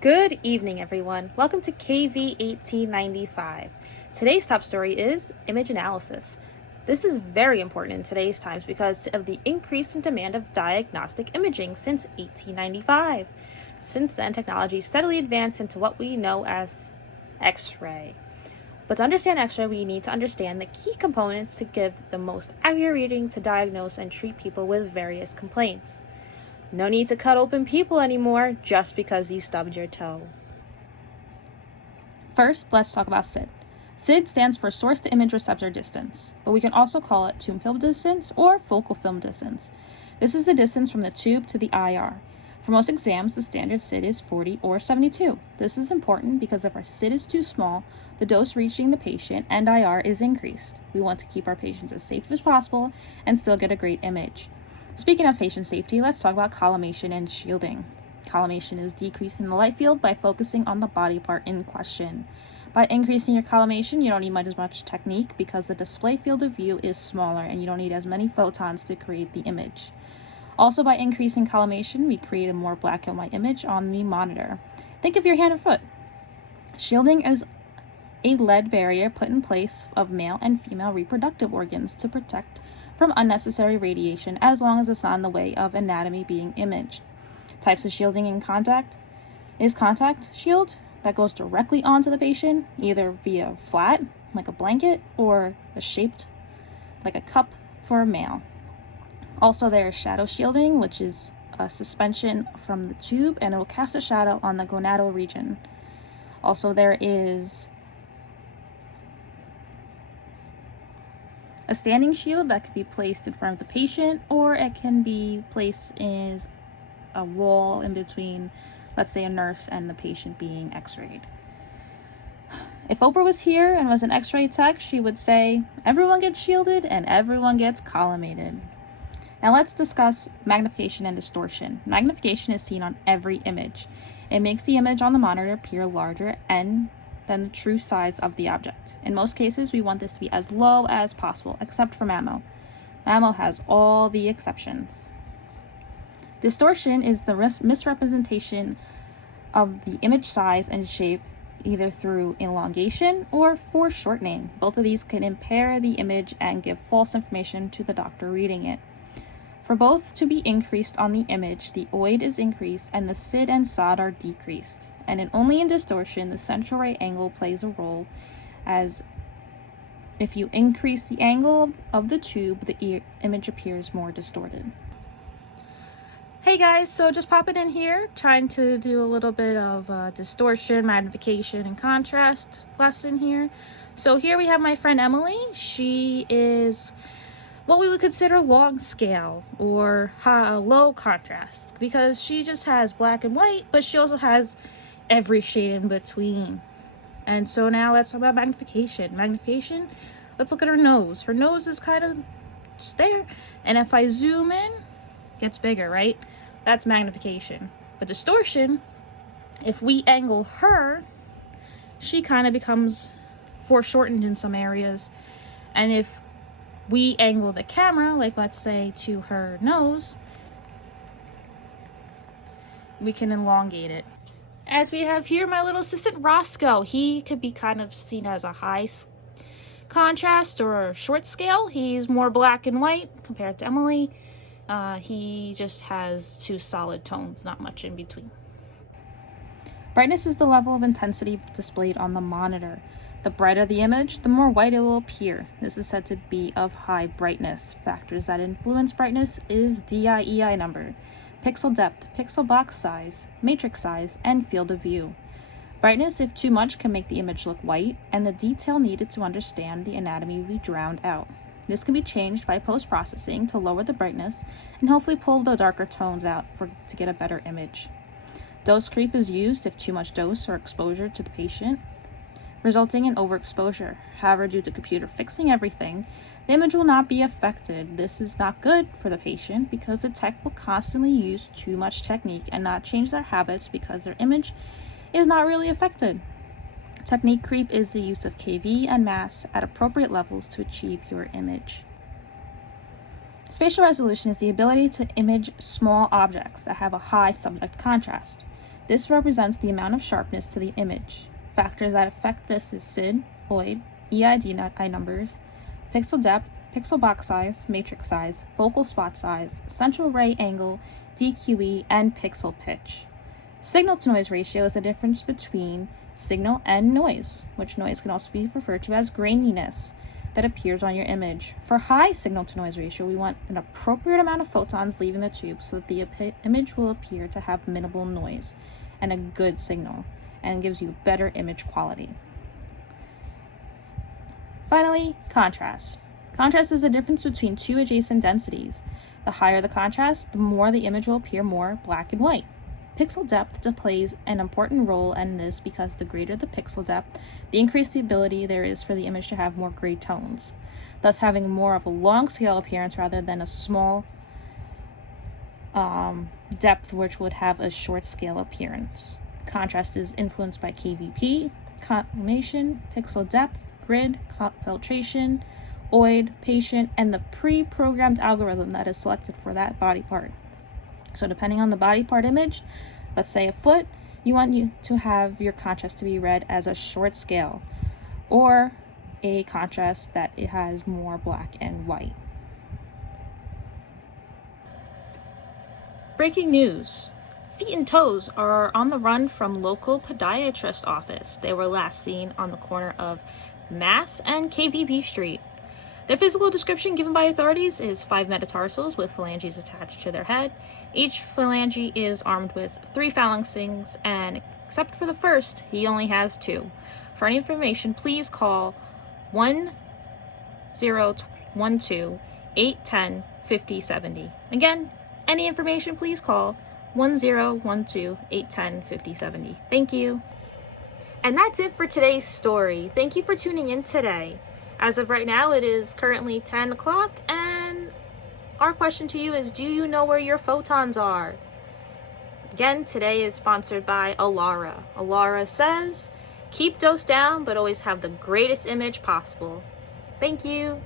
Good evening, everyone. Welcome to KV 1895. Today's top story is image analysis. This is very important in today's times because of the increase in demand of diagnostic imaging since 1895. Since then, technology steadily advanced into what we know as X-ray. But to understand X-ray, we need to understand the key components to give the most accurate reading to diagnose and treat people with various complaints. No need to cut open people anymore just because you stubbed your toe. First, let's talk about SID. SID stands for source to image receptor distance, but we can also call it tube film distance or focal film distance. This is the distance from the tube to the IR. For most exams, the standard SID is 40 or 72. This is important because if our SID is too small, the dose reaching the patient and IR is increased. We want to keep our patients as safe as possible and still get a great image. Speaking of patient safety, let's talk about collimation and shielding. Collimation is decreasing the light field by focusing on the body part in question. By increasing your collimation, you don't need as much technique because the display field of view is smaller and you don't need as many photons to create the image. Also, by increasing collimation, we create a more black and white image on the monitor. Think of your hand or foot. Shielding is a lead barrier put in place of male and female reproductive organs to protect from unnecessary radiation as long as it's not in the way of anatomy being imaged. Types of shielding in contact is contact shield that goes directly onto the patient, either via flat, like a blanket, or a shaped, like a cup for a male. Also, there is shadow shielding, which is a suspension from the tube, and it will cast a shadow on the gonadal region. Also, there is a standing shield that could be placed in front of the patient, or it can be placed as a wall in between, let's say, a nurse and the patient being x-rayed. If Oprah was here and was an x-ray tech, she would say, everyone gets shielded and everyone gets collimated. Now let's discuss magnification and distortion. Magnification is seen on every image. It makes the image on the monitor appear larger than the true size of the object. In most cases, we want this to be as low as possible, except for mammo. Mammo has all the exceptions. Distortion is the misrepresentation of the image size and shape either through elongation or foreshortening. Both of these can impair the image and give false information to the doctor reading it. For both to be increased on the image, the OID is increased and the SID and SOD are decreased. And only in distortion, the central right angle plays a role, as if you increase the angle of the tube, the image appears more distorted. Hey guys, so just popping in here, trying to do a little bit of distortion, magnification, and contrast lesson here. So here we have my friend Emily. She is what we would consider long scale or low contrast because she just has black and white, but she also has every shade in between. And so now let's talk about magnification. Magnification, let's look at her nose. Her nose is kind of just there, and if I zoom in, it gets bigger, right? That's magnification. But distortion, if we angle her, she kind of becomes foreshortened in some areas. And if we angle the camera, like let's say to her nose, we can elongate it. As we have here, my little assistant Roscoe, he could be kind of seen as a high contrast or short scale. He's more black and white compared to Emily. He just has two solid tones, not much in between. Brightness is the level of intensity displayed on the monitor. The brighter the image, the more white it will appear. This is said to be of high brightness. Factors that influence brightness is DIEI number, pixel depth, pixel box size, matrix size, and field of view. Brightness, if too much, can make the image look white, and the detail needed to understand the anatomy will be drowned out. This can be changed by post-processing to lower the brightness and hopefully pull the darker tones out to get a better image. Dose creep is used if too much dose or exposure to the patient, resulting in overexposure. However, due to computer fixing everything, the image will not be affected. This is not good for the patient because the tech will constantly use too much technique and not change their habits because their image is not really affected. Technique creep is the use of KV and mass at appropriate levels to achieve your image. Spatial resolution is the ability to image small objects that have a high subject contrast. This represents the amount of sharpness to the image. Factors that affect this is SID, OID, EID numbers, pixel depth, pixel box size, matrix size, focal spot size, central ray angle, DQE, and pixel pitch. Signal-to-noise ratio is the difference between signal and noise, which noise can also be referred to as graininess that appears on your image. For high signal-to-noise ratio, we want an appropriate amount of photons leaving the tube so that the image will appear to have minimal noise and a good signal, and gives you better image quality. Finally, contrast. Contrast is the difference between two adjacent densities. The higher the contrast, the more the image will appear more black and white. Pixel depth plays an important role in this because the greater the pixel depth, the increased the ability there is for the image to have more gray tones, thus having more of a long scale appearance rather than a small depth which would have a short scale appearance. Contrast is influenced by KVP, collimation, pixel depth, grid, filtration, OID, patient, and the pre-programmed algorithm that is selected for that body part. So depending on the body part image, let's say a foot, you want you to have your contrast to be read as a short scale, or a contrast that it has more black and white. Breaking news. Feet and toes are on the run from local podiatrist office. They were last seen on the corner of Mass and KVP Street. Their physical description given by authorities is 5 metatarsals with phalanges attached to their head. Each phalange is armed with 3 phalanxes, and except for the first, he only has 2. For any information, please call 1012-810-5070. Again, any information, please call 1012-810-5070. Thank you. And that's it for today's story. Thank you for tuning in today. As of right now, it is currently 10 o'clock, and our question to you is, do you know where your photons are? Again, today is sponsored by Alara. Alara says, keep dose down, but always have the greatest image possible. Thank you.